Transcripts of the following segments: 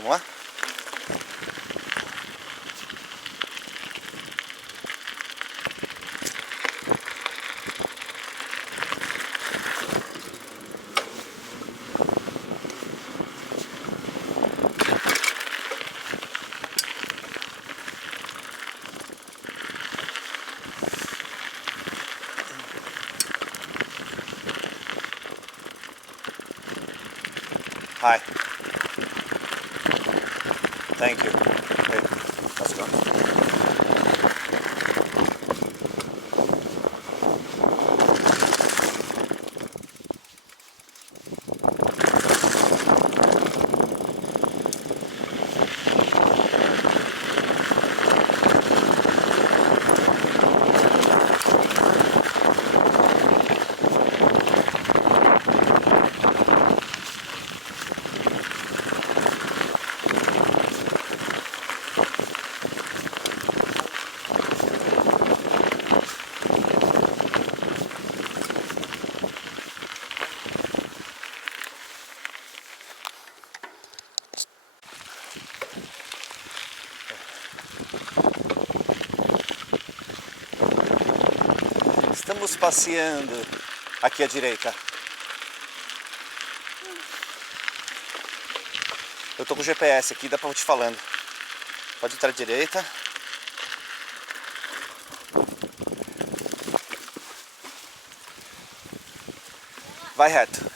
Vamos lá? Hi. Thank you. Hey, let's go. Estamos passeando aqui à direita. Eu tô com o GPS aqui, dá pra eu te falando. Pode entrar à direita. Vai reto.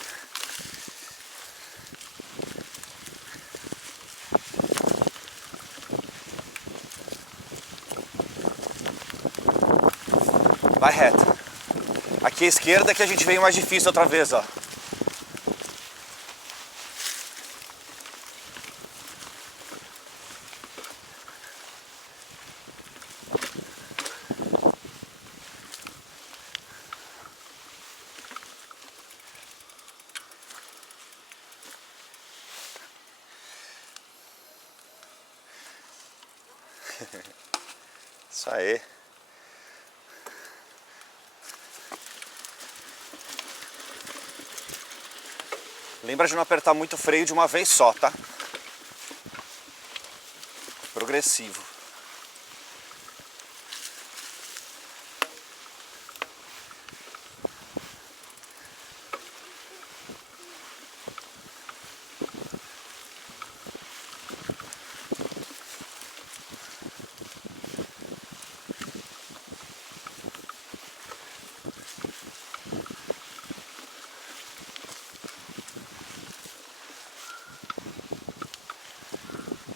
Vai reto. Aqui à esquerda que a gente veio mais difícil outra vez, ó. Isso aí. Lembra de não apertar muito o freio de uma vez só, tá? Progressivo.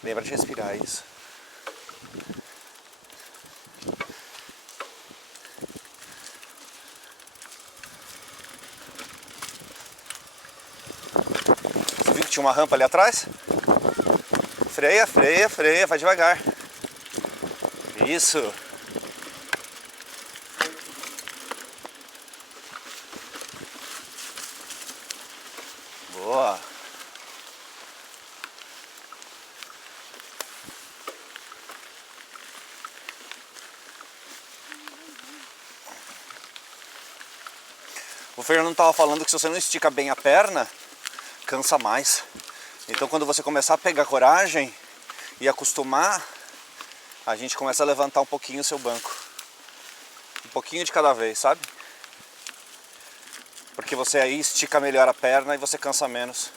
Lembra de respirar isso. Você viu que tinha uma rampa ali atrás? Freia, freia, freia, vai devagar. Isso. Boa. O Fernando estava falando que se você não estica bem a perna, cansa mais. Então quando você começar a pegar coragem e acostumar, a gente começa a levantar um pouquinho o seu banco. Um pouquinho de cada vez, sabe? Porque você aí estica melhor a perna e você cansa menos.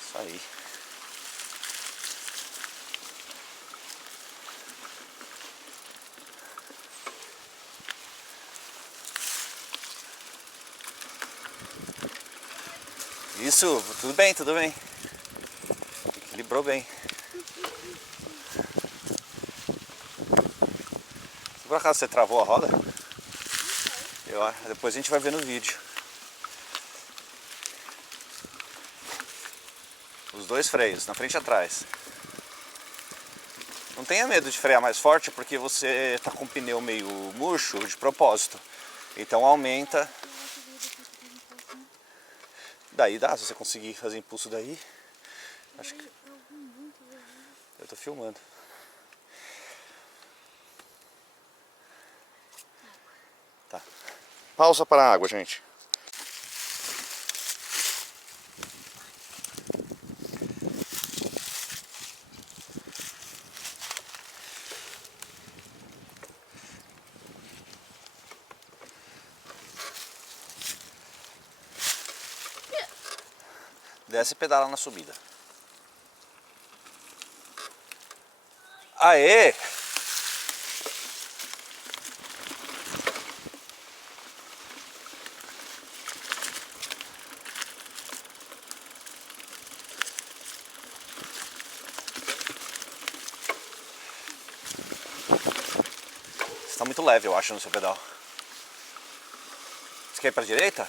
Isso aí. Isso, tudo bem, tudo bem. Equilibrou bem. Por acaso você travou a roda? Depois a gente vai ver no vídeo. Os dois freios, na frente e atrás. Não tenha medo de frear mais forte porque você está com o pneu meio murcho de propósito. Então aumenta. Daí dá, se você conseguir fazer impulso daí. Acho que... Eu tô filmando. Tá. Pausa para a água, gente. Desce e pedala na subida. Aê! Está muito leve, eu acho, no seu pedal. Você quer ir para a direita?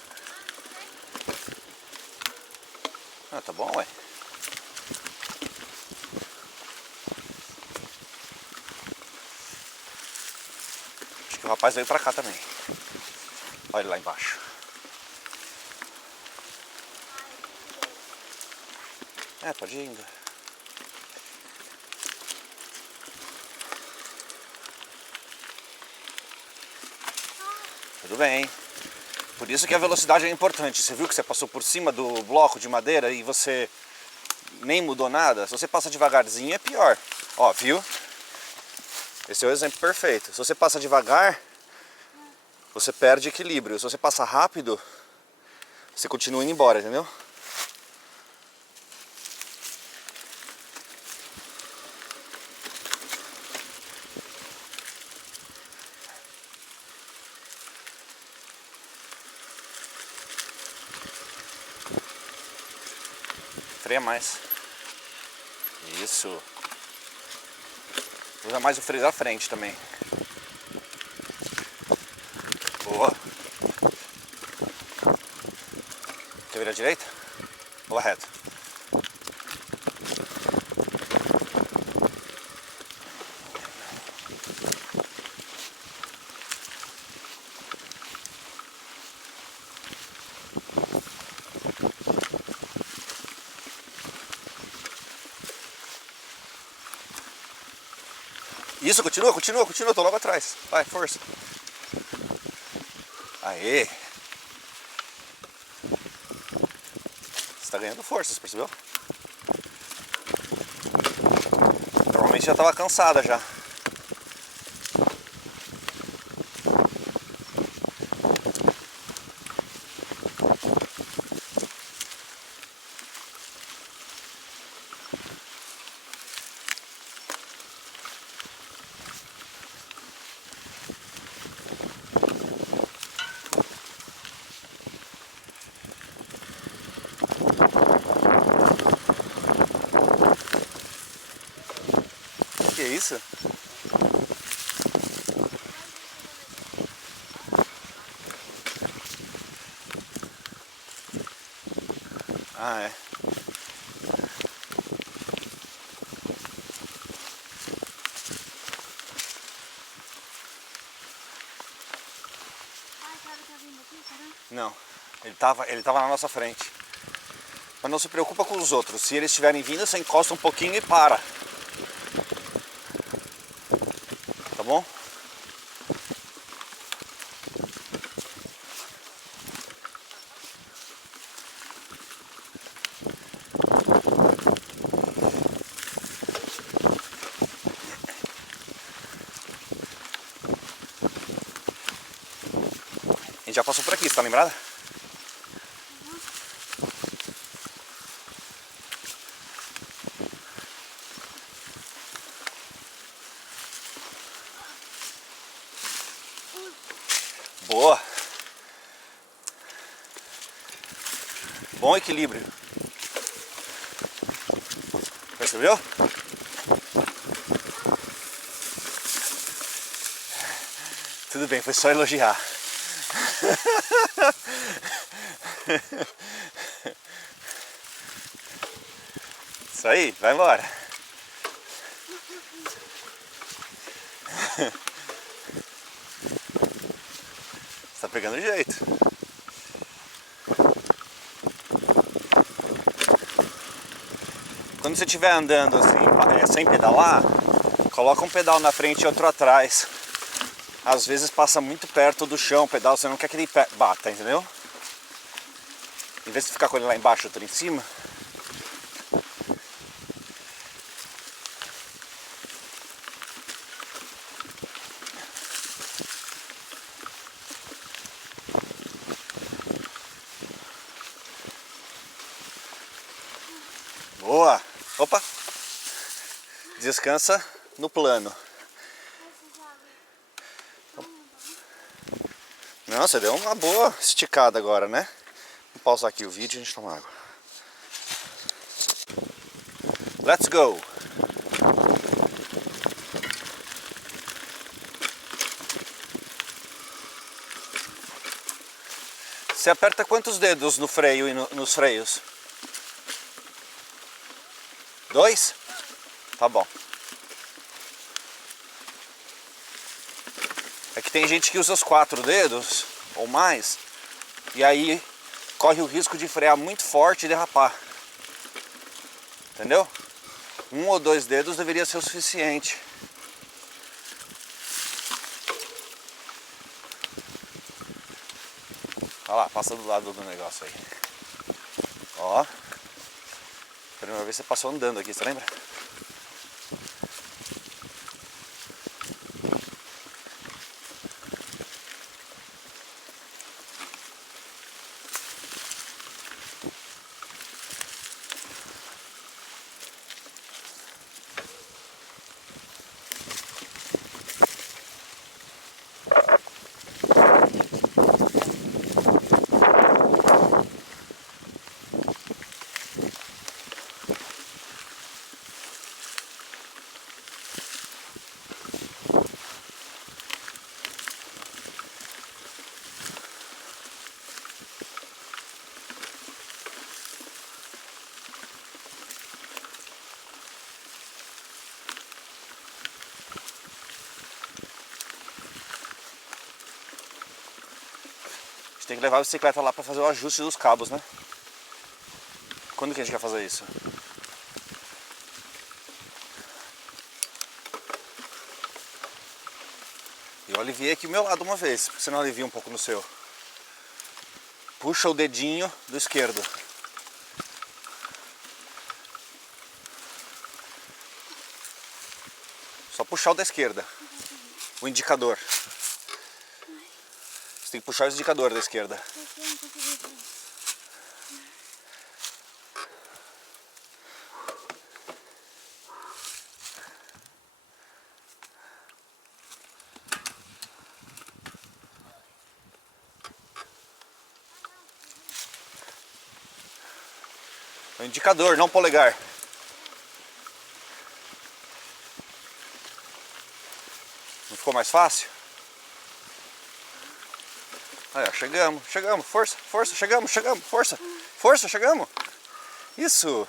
Ah, tá bom, ué. Acho que o rapaz veio pra cá também. Olha ele lá embaixo. É, pode ir indo. Tudo bem. Por isso que a velocidade é importante. Você viu que você passou por cima do bloco de madeira e você nem mudou nada? Se você passa devagarzinho é pior. Ó, viu? Esse é o exemplo perfeito. Se você passa devagar, você perde equilíbrio. Se você passa rápido, você continua indo embora, entendeu? Freia mais. Isso. Usa mais o freio da frente também. Boa. Quer virar à direita? Ou a reta? Isso, continua, tô logo atrás. Vai, força. Aê! Você tá ganhando força, você percebeu? Normalmente já tava cansada já. Que isso? Ah, é. Não, ele tava na nossa frente. Mas não se preocupa com os outros. Se eles estiverem vindo, você encosta um pouquinho e para. Tá bom? A gente já passou por aqui, você tá lembrada? Boa! Bom equilíbrio. Percebeu? Tudo bem, foi só elogiar. Isso aí, vai embora. Você tá pegando jeito. Quando você estiver andando assim, sem pedalar, coloca um pedal na frente e outro atrás. às vezes passa muito perto do chão o pedal, você não quer que ele bata, entendeu? Em vez de ficar com ele lá embaixo, outro em cima. Boa! Opa! Descansa no plano. Não, você deu uma boa esticada agora, né? Vou pausar aqui o vídeo e a gente toma água. Let's go! Você aperta quantos dedos no freio e nos freios? 2? Tá bom. É que tem gente que usa os 4 dedos ou mais e aí corre o risco de frear muito forte e derrapar. Entendeu? 1 ou 2 dedos deveria ser o suficiente. Olha lá, passa do lado do negócio aí. Ó. Primeira vez você passou andando aqui, você lembra? Tem que levar a bicicleta lá para fazer o ajuste dos cabos, né? Quando que a gente quer fazer isso? Eu aliviei aqui o meu lado uma vez, porque você não alivia um pouco no seu. Puxa o dedinho do esquerdo. Só puxar o da esquerda. O indicador. Você tem que puxar o indicador da esquerda. O indicador, não o polegar. Não ficou mais fácil? Olha, chegamos, força, força, chegamos, força, força, chegamos. Isso.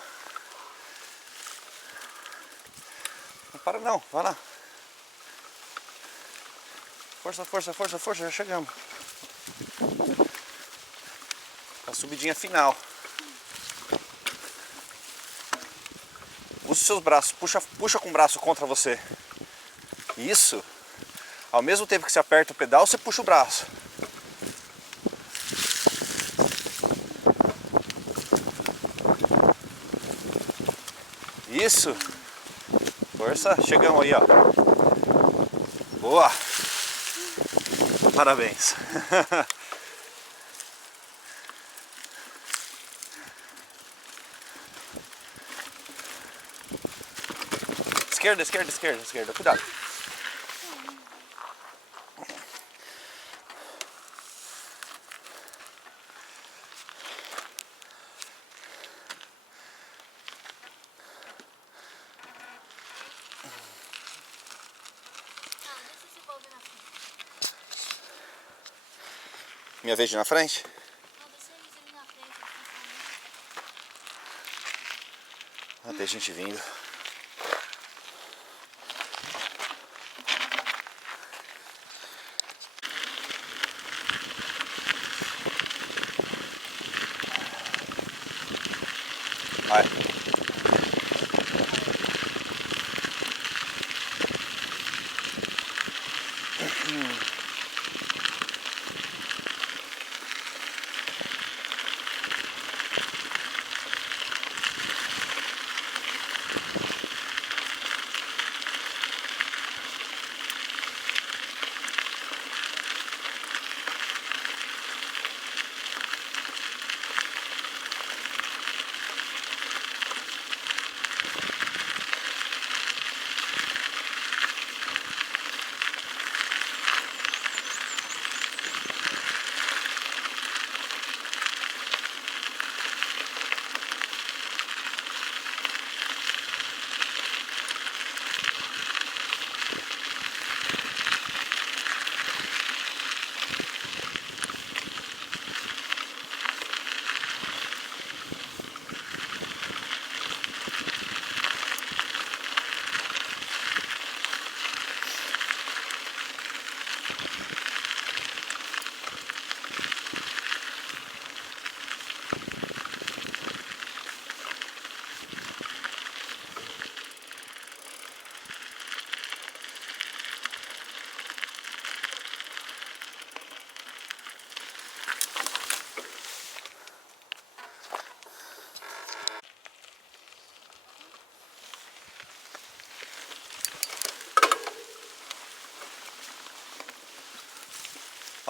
Não para não, vai lá. Força, força, força, força, já chegamos. A subidinha final. Use os seus braços, puxa com o braço contra você. Isso. Ao mesmo tempo que você aperta o pedal, você puxa o braço. Isso. Força, chegamos aí, ó. Boa. Parabéns. Esquerda, esquerda, esquerda, esquerda. Cuidado. Minha vez de ir na frente? Não, deixa eles ali na frente. Ah, tem gente vindo. Vai.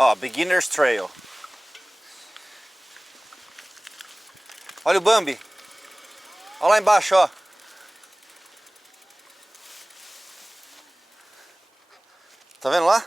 Ó, Beginner's Trail. Olha o Bambi. Olha lá embaixo, ó. Tá vendo lá?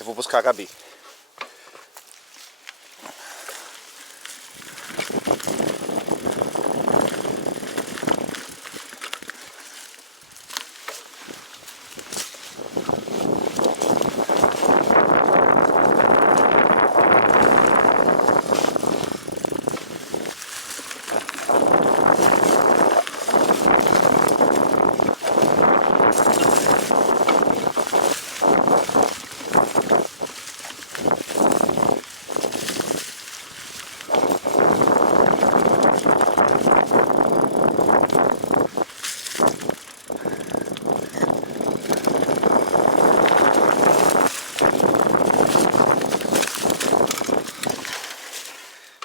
Eu vou buscar a Gabi.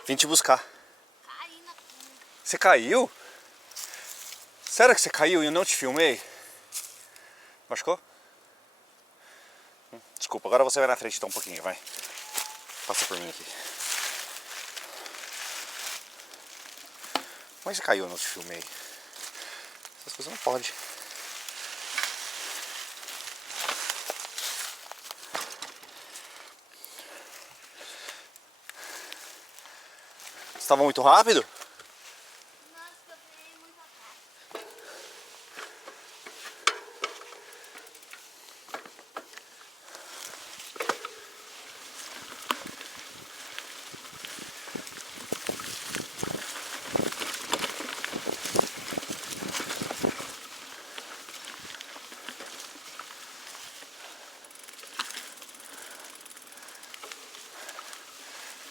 Vim te buscar. Caí na cama. Você caiu? Sério que você caiu e eu não te filmei? Machucou? Desculpa, agora você vai na frente então um pouquinho, vai. Passa por mim aqui. Como é que você caiu e eu não te filmei? Essas coisas não pode. Você estava muito rápido? Nossa, eu peguei muito atrás.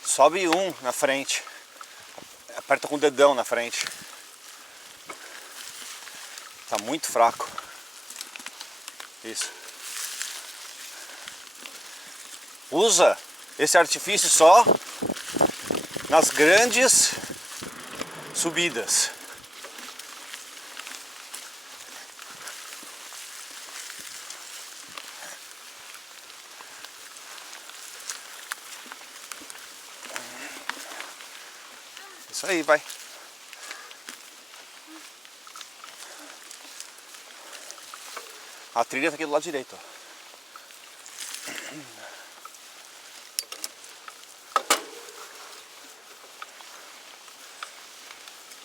Sobe um na frente. Aperta com o dedão na frente. Tá muito fraco. Isso. Usa esse artifício só nas grandes subidas. Isso aí, vai. A trilha tá aqui do lado direito, ó.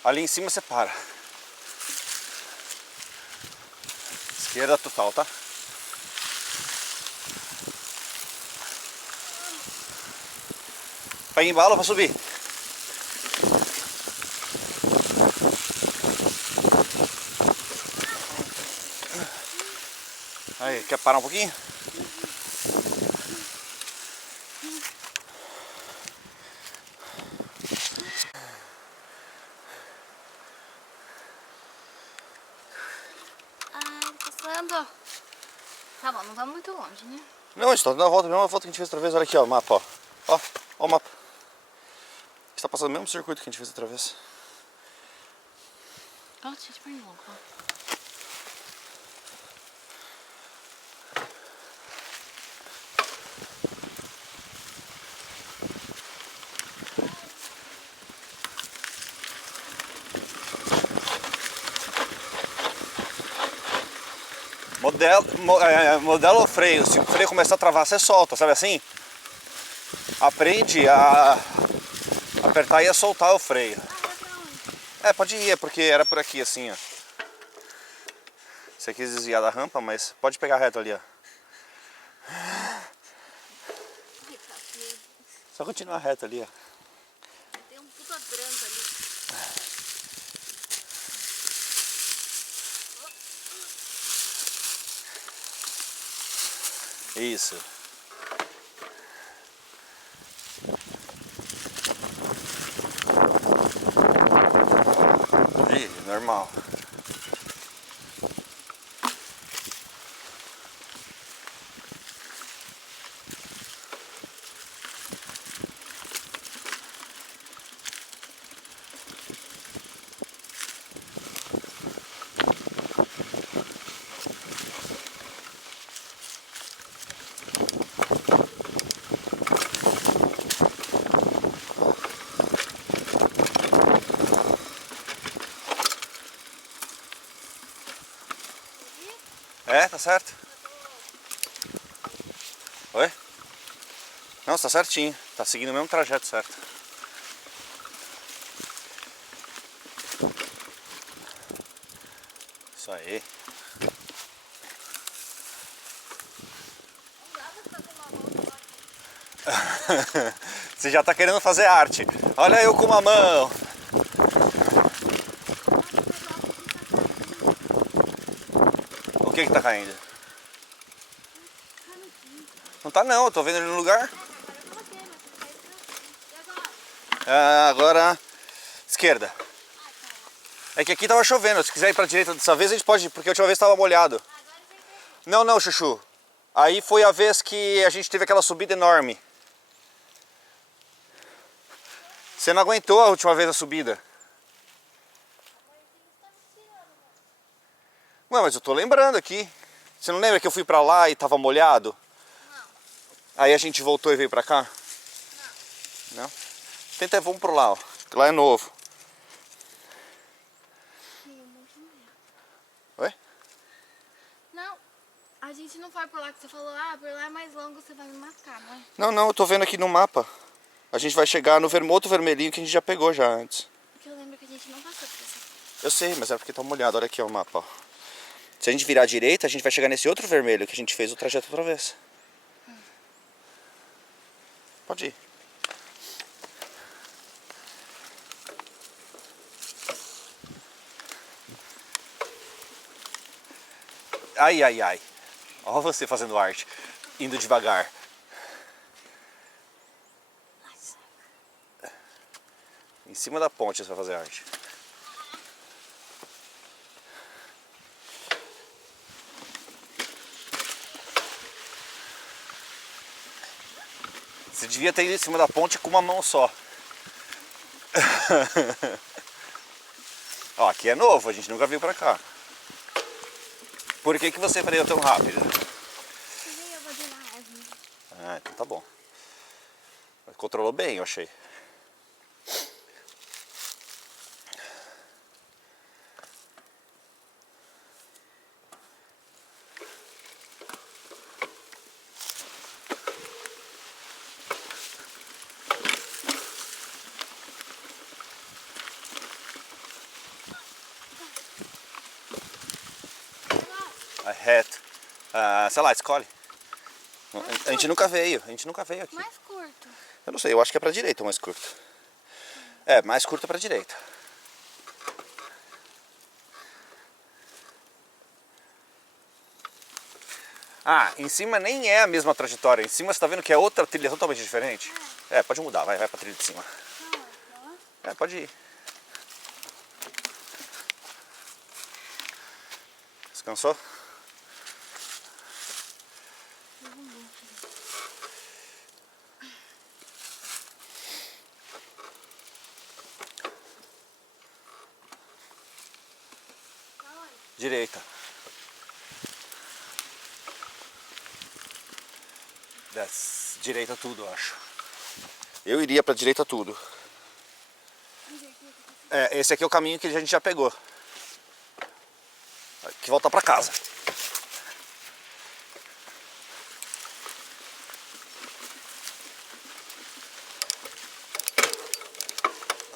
Ali em cima você para. Esquerda total, tá? Pega embalo pra subir. Aí, quer parar um pouquinho? Ai, passando. Tá bom, não tá muito longe, né? Não, a gente tá dando a volta, a mesma volta que a gente fez outra vez. Olha aqui, ó, o mapa, ó. Ó o mapa. A gente tá passando o mesmo circuito que a gente fez outra vez. Ó, deixa eu te perguntar. Modela o freio. Se o freio começar a travar, você solta, sabe assim? Aprende a apertar e a soltar o freio. É, pode ir, é porque era por aqui assim, ó. Você quis desviar da rampa, mas pode pegar reto ali, ó. Só continuar reto ali, ó. Tem um puta branco ali. Isso. Ih, normal. É, tá certo? Oi? Não, tá certinho. Tá seguindo o mesmo trajeto certo. Isso aí. Você já tá querendo fazer arte. Olha eu com uma mão. O que que tá caindo? Não tá não, eu tô vendo ele no lugar. Ah, agora esquerda. É que aqui tava chovendo, se quiser ir pra direita dessa vez a gente pode ir, porque a última vez tava molhado. Não, não, Chuchu. Aí foi a vez que a gente teve aquela subida enorme. Você não aguentou a última vez a subida. Ué, mas eu tô lembrando aqui. Você não lembra que eu fui pra lá e tava molhado? Não. Aí a gente voltou e veio pra cá? Não. Tenta, vamos pro lá, ó. Lá é novo. Oi? Não, a gente não foi por lá que você falou, ah, por lá é mais longo, você vai me matar, não é? Não, não, eu tô vendo aqui no mapa. A gente vai chegar no outro vermelhinho que a gente já pegou já antes. Porque eu lembro que a gente não passou por isso. Eu sei, mas é porque tá molhado. Olha aqui ó, o mapa, ó. Se a gente virar à direita, a gente vai chegar nesse outro vermelho que a gente fez o trajeto outra vez. Pode ir. Ai, ai, ai. Olha você fazendo arte. Indo devagar. Em cima da ponte você vai fazer arte. Você devia ter ido em cima da ponte com uma mão só. Ó, aqui é novo, a gente nunca veio pra cá. Por que que você freou tão rápido? Eu vou de leve. Ah, então tá bom. Controlou bem, eu achei. Hat. Sei lá, escolhe. A gente nunca veio aqui. Mais curto. Eu não sei, eu acho que é pra direita o mais curto. É, mais curto é pra direita. Ah, em cima nem é a mesma trajetória. Em cima você tá vendo que é outra trilha totalmente diferente? É, pode mudar, vai pra trilha de cima. É, pode ir. Descansou? Direita. Desce. Direita tudo, eu acho. Eu iria pra direita tudo. É, esse aqui é o caminho que a gente já pegou. Que volta pra casa.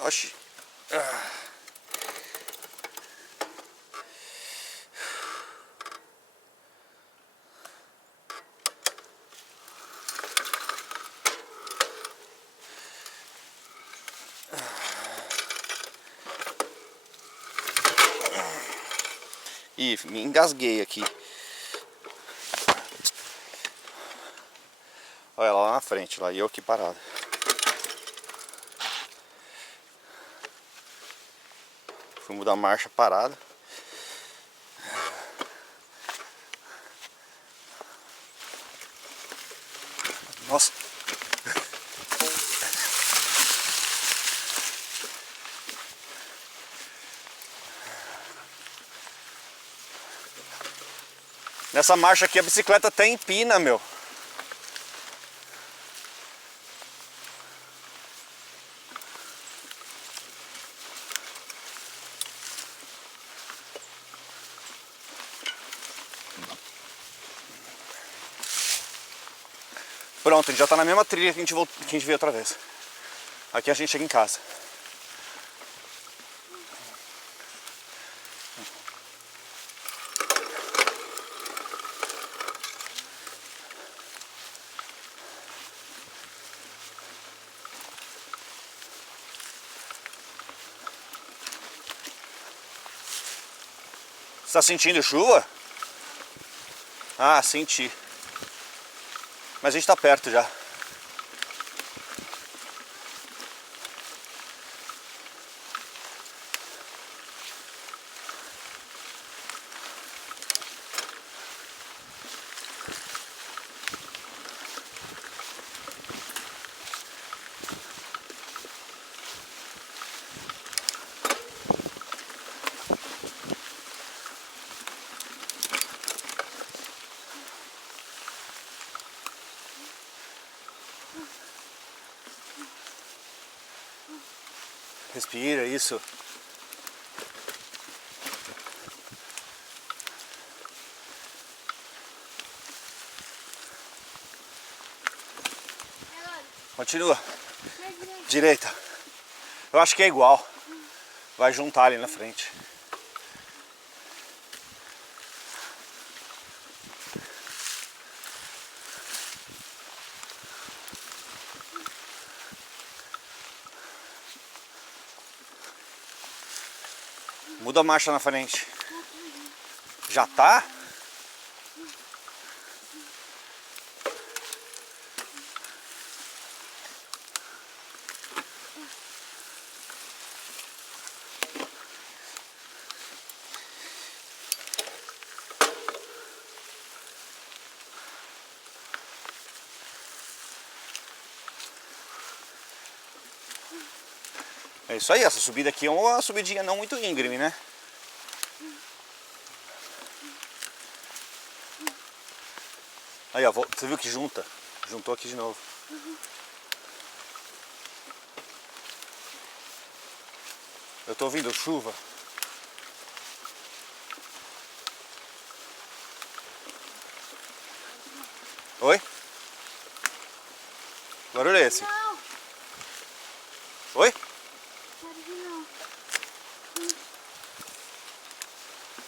Oxi. Ih, me engasguei aqui. Olha ela lá na frente, lá, e eu aqui parado. Fui mudar a marcha parada. Nossa. Nessa marcha aqui a bicicleta até empina, meu. Pronto, a gente já tá na mesma trilha que a gente veio outra vez. Aqui a gente chega em casa. Você tá sentindo chuva? Ah, senti. Mas a gente tá perto já. Respira, isso. Continua. Direita. Eu acho que é igual. Vai juntar ali na frente. Muda a marcha na frente. Já tá? É isso aí, essa subida aqui é uma subidinha não muito íngreme, né? Aí, ó, você viu que junta? Juntou aqui de novo. Eu tô ouvindo chuva. Oi? Que barulho é esse? Não, Oi? não.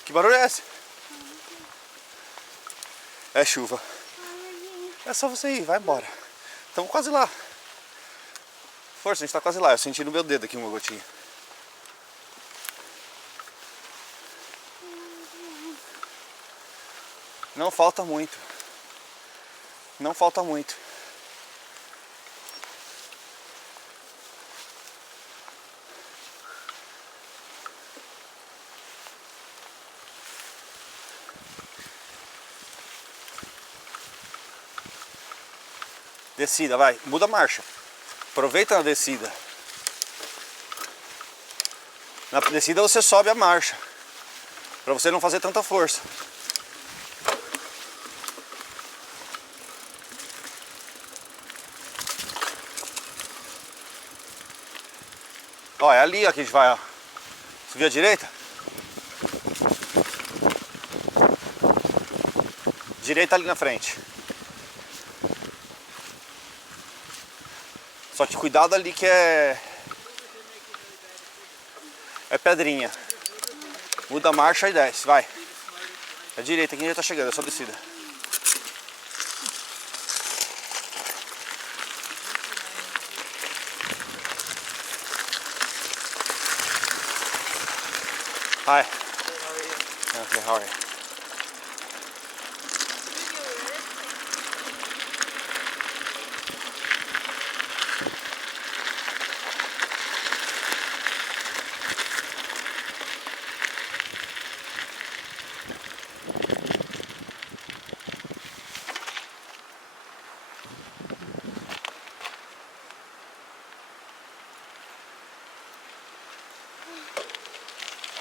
Que barulho é esse? É chuva. É só você ir, vai embora. Estamos quase lá. Força, a gente tá quase lá. Eu senti no meu dedo aqui uma gotinha. Não falta muito. Não falta muito. Descida, vai. Muda a marcha. Aproveita na descida. Na descida você sobe a marcha. Pra você não fazer tanta força. Ó, é ali ó, que a gente vai, ó. Subir à direita? Direita ali na frente. Só que cuidado ali que é pedrinha. Muda a marcha e desce, vai. É direita, aqui já tá chegando, é só descida. Hi. Okay, how are you?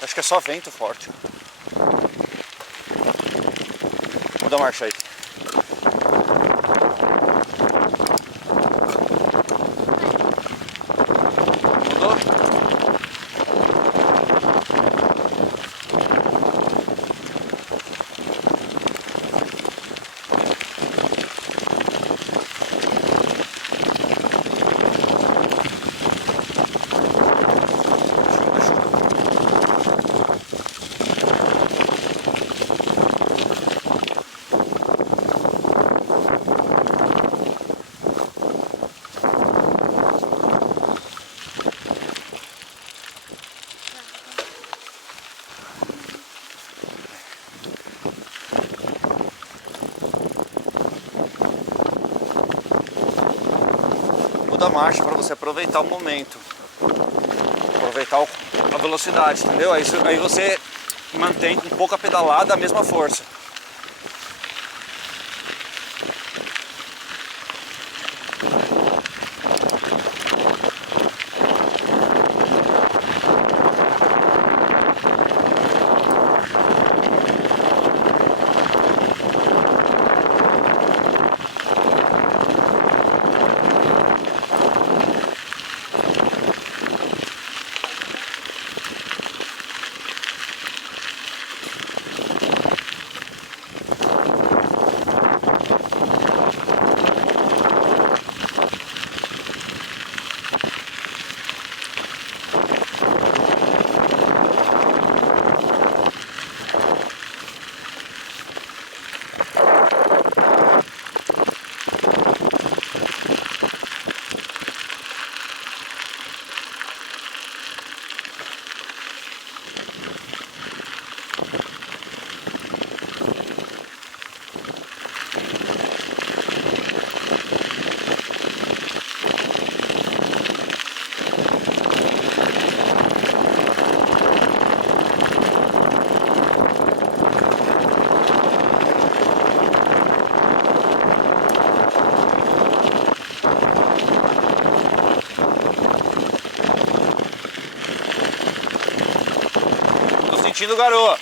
Acho que é só vento forte. Muda a marcha aí. Mudou? Muda a marcha para você aproveitar o momento. Aproveitar a velocidade, entendeu? Aí você mantém com pouca pedalada a mesma força. Tô sentindo garoa.